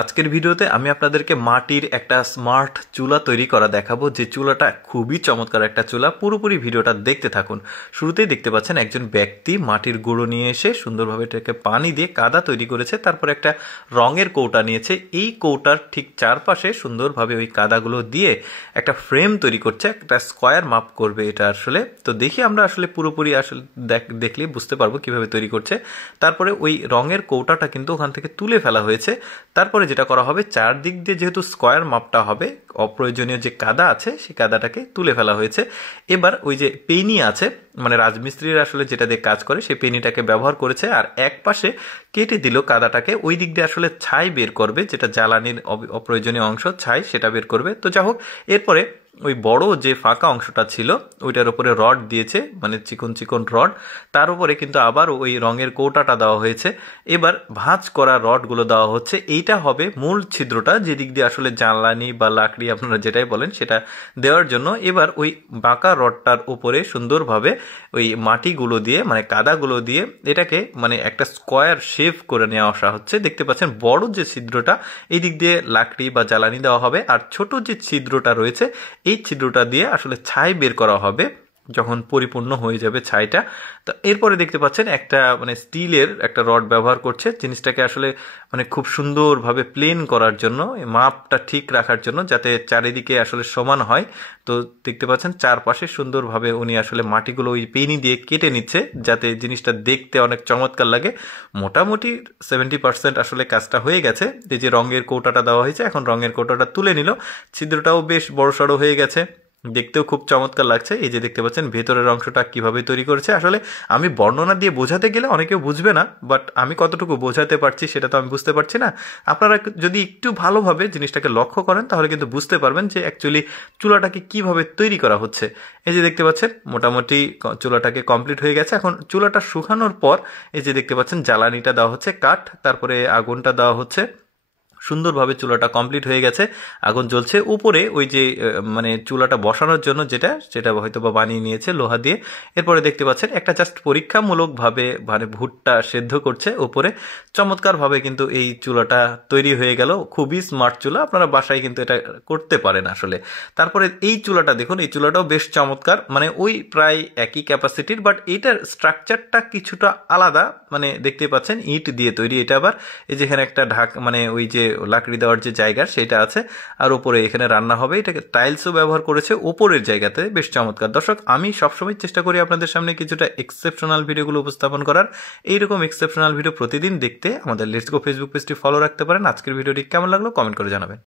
আজকের ভিডিওতে আমি আপনাদেরকে মাটির একটা স্মার্ট চুলা তৈরি করা দেখাবো, যে চুলাটা খুবই চমৎকার একটা চুলা। পুরোপুরি ভিডিওটা দেখতে থাকুন। শুরুতেই দেখতে পাচ্ছেন একজন ব্যক্তি মাটির গুঁড়ো নিয়ে এসে সুন্দরভাবে এটাকে পানি দিয়ে কাদা তৈরি করেছে, তারপর একটা রঙের কৌটা নিয়েছে। এই কৌটার ঠিক চারপাশে সুন্দরভাবে ওই কাদাগুলো দিয়ে একটা ফ্রেম তৈরি করছে, একটা স্কোয়ার মাপ করবে এটা আসলে। তো দেখি আমরা আসলে পুরোপুরি আসলে দেখলে বুঝতে পারবো কিভাবে তৈরি করছে। তারপরে ওই রঙের কৌটাটা কিন্তু ওখান থেকে তুলে ফেলা হয়েছে। তারপরে যেটা করা হবে, চারদিক দিয়ে যেহেতু স্কোয়ার মাপটা হবে, অপ্রয়োজনীয় যে কাদা আছে সেই কাদাটাকে তুলে ফেলা হয়েছে। এবার ওই যে পেনি আছে, মানে রাজমিস্ত্রিরা আসলে যেটা দিয়ে কাজ করে সেই পেনিটাকে ব্যবহার করেছে, আর এক পাশে কেটে দিল কাদাটাকে। ওই দিক দিয়ে আসলে ছাই বের করবে, যেটা জ্বালানির অপ্রয়োজনীয় অংশ ছাই, সেটা বের করবে। তো যাই হোক, এরপরে ওই বড় যে ফাঁকা অংশটা ছিল ওইটার উপরে রড দিয়েছে, মানে চিকন চিকন রড। তার উপরে কিন্তু আবার ওই রঙের কৌটাটা দেওয়া হয়েছে। এবার ভাঁজ করা রডগুলো দেওয়া হচ্ছে। এইটা হবে মূল ছিদ্রটা, যেদিক দিয়ে আসলে জ্বালানি বা লাকড়ি আপনারা যেটাই বলেন সেটা দেওয়ার জন্য। এবার ওই বাঁকা রডটার উপরে সুন্দরভাবে ওই মাটিগুলো দিয়ে, মানে কাদাগুলো দিয়ে এটাকে মানে একটা স্কোয়ার শেপ করে নিয়ে আসা হচ্ছে। দেখতে পাচ্ছেন বড় যে ছিদ্রটা, এই দিক দিয়ে লাকড়ি বা জ্বালানি দেওয়া হবে, আর ছোট যে ছিদ্রটা রয়েছে এই ছিদ্রটা দিয়ে আসলে ছাই বের করা হবে যখন পরিপূর্ণ হয়ে যাবে ছাইটা। তো এরপরে দেখতে পাচ্ছেন একটা মানে স্টিলের একটা রড ব্যবহার করছে, জিনিসটাকে আসলে মানে খুব সুন্দরভাবে প্লেন করার জন্য, মাপটা ঠিক রাখার জন্য, যাতে চারিদিকে আসলে সমান হয়। তো দেখতে পাচ্ছেন চারপাশে সুন্দরভাবে উনি আসলে মাটিগুলো ওই পেনি দিয়ে কেটে নিচ্ছে, যাতে জিনিসটা দেখতে অনেক চমৎকার লাগে। মোটামুটি 70% আসলে কাজটা হয়ে গেছে। এই যে রঙের কৌটাটা দেওয়া হয়েছে, এখন রঙের কৌটাটা তুলে নিল। ছিদ্রটাও বেশ বড়সড় হয়ে গেছে, দেখতেও খুব চমৎকার লাগছে। এই যে দেখতে পাচ্ছেন ভেতরের অংশটা কিভাবে তৈরি করেছে। আসলে আমি বর্ণনা দিয়ে বোঝাতে গেলে অনেকেও বুঝবে না, বাট আমি কতটুকু বোঝাতে পারছি সেটা তো আমি বুঝতে পারছি না। আপনারা যদি একটু ভালোভাবে জিনিসটাকে লক্ষ্য করেন তাহলে কিন্তু বুঝতে পারবেন যে অ্যাকচুয়ালি চুলাটাকে কিভাবে তৈরি করা হচ্ছে। এই যে দেখতে পাচ্ছেন মোটামুটি চুলাটাকে কমপ্লিট হয়ে গেছে। এখন চুলাটা শুকানোর পর এই যে দেখতে পাচ্ছেন জ্বালানিটা দেওয়া হচ্ছে কাঠ, তারপরে আগুনটা দেওয়া হচ্ছে। সুন্দরভাবে চুলাটা কমপ্লিট হয়ে গেছে, আগুন জ্বলছে। উপরে ওই যে মানে চুলাটা বসানোর জন্য সেটা হয়তো বা বানিয়ে নিয়েছে লোহা দিয়ে। এরপরে দেখতে পাচ্ছেন একটা জাস্ট পরীক্ষামূলকভাবে মানে ভুট্টা সেদ্ধ করছে উপরে। চমৎকারভাবে কিন্তু এই চুলাটা তৈরি হয়ে গেল। খুবই স্মার্ট চুলা, আপনারা বাসায় কিন্তু এটা করতে পারেন আসলে। তারপরে এই চুলাটা দেখুন, এই চুলাটাও বেশ চমৎকার, মানে ওই প্রায় একই ক্যাপাসিটির, বাট এইটার স্ট্রাকচারটা কিছুটা আলাদা। মানে দেখতে পাচ্ছেন ইট দিয়ে তৈরি এটা। আবার এই যেখানে একটা মানে ওই যে লাকড়ি দেওয়ার যে জায়গা সেটা আছে, আর উপরে এখানে রান্না হবে। এটাকে টাইলসও ব্যবহার করেছে উপরের জায়গাতে, বেশ চমৎকার। দর্শক, আমি সবসময় চেষ্টা করি আপনাদের সামনে কিছুটা এক্সেপশনাল ভিডিওগুলো উপস্থাপন করার। এইরকম এক্সেপশনাল ভিডিও প্রতিদিন দেখতে আমাদের লেটস গো ফেসবুক পেজটি ফলো রাখতে পারেন। আজকের ভিডিওটি কেমন লাগলো কমেন্ট করে জানাবেন।